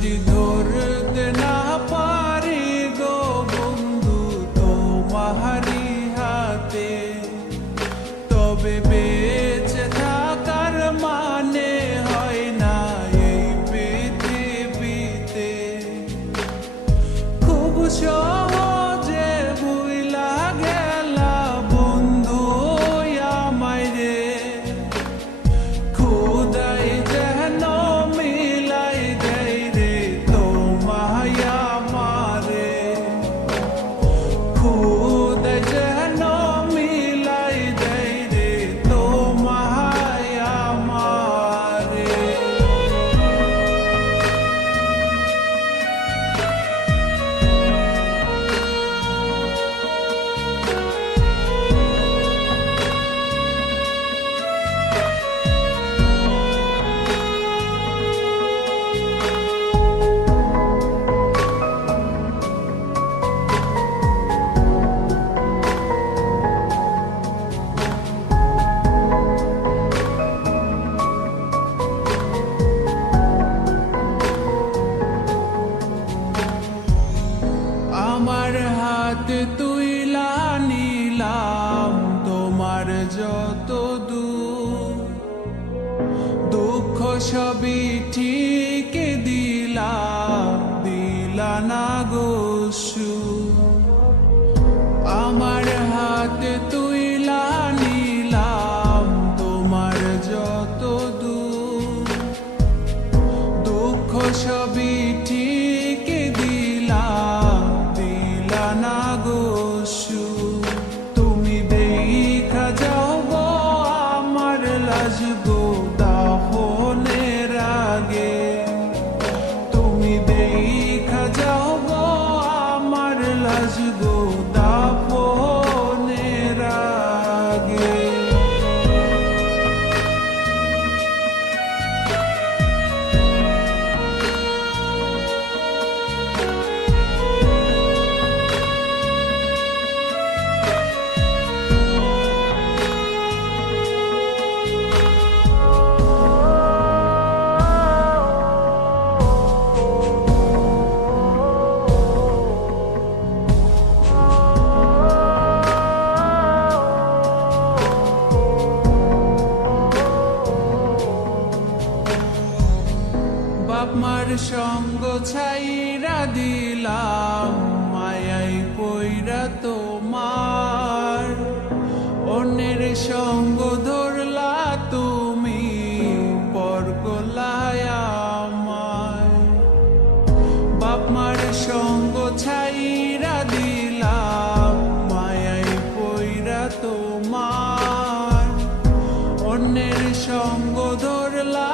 যদি ধরতে না পারি গো বন্ধু তোমারি হাতে, তবে বেঁচে থাকার মানে হয় না এই পৃথিবীতে। খুব সহজে ভুইলা গেলা বন্ধু আমায় রে, খোদাই যেন মিলাই দেয় রে তোমায় আমারে, খোদাই যেন মিলাই দেয় রে তোমায় আমারে। আমার হাত তুইলা নিলাম তোমার যত দূর, দুঃখ সবই ঠিক দিলা না গো সুর। আমার হাত তুইলা নিলাম তোমার যত দূর, দুঃখ সবই ঠিক দিলা না গো সুর। তুমি দেখা যাও গো আমার লাজ গো দাফনের আগে, তুমি দেখা যাও গো আমার লাজ গো দাফনের আগে। বাপ মার সঙ্গ ছাইরা দিলাম মায়াই পইরা তোমার, অন্যের সঙ্গ ধরলা তুমি পর করলায় আমায়। বাপ মার সঙ্গ ছাইরা দিলাম মায়াই পইরা তোমার, অন্যের সঙ্গ ধরলা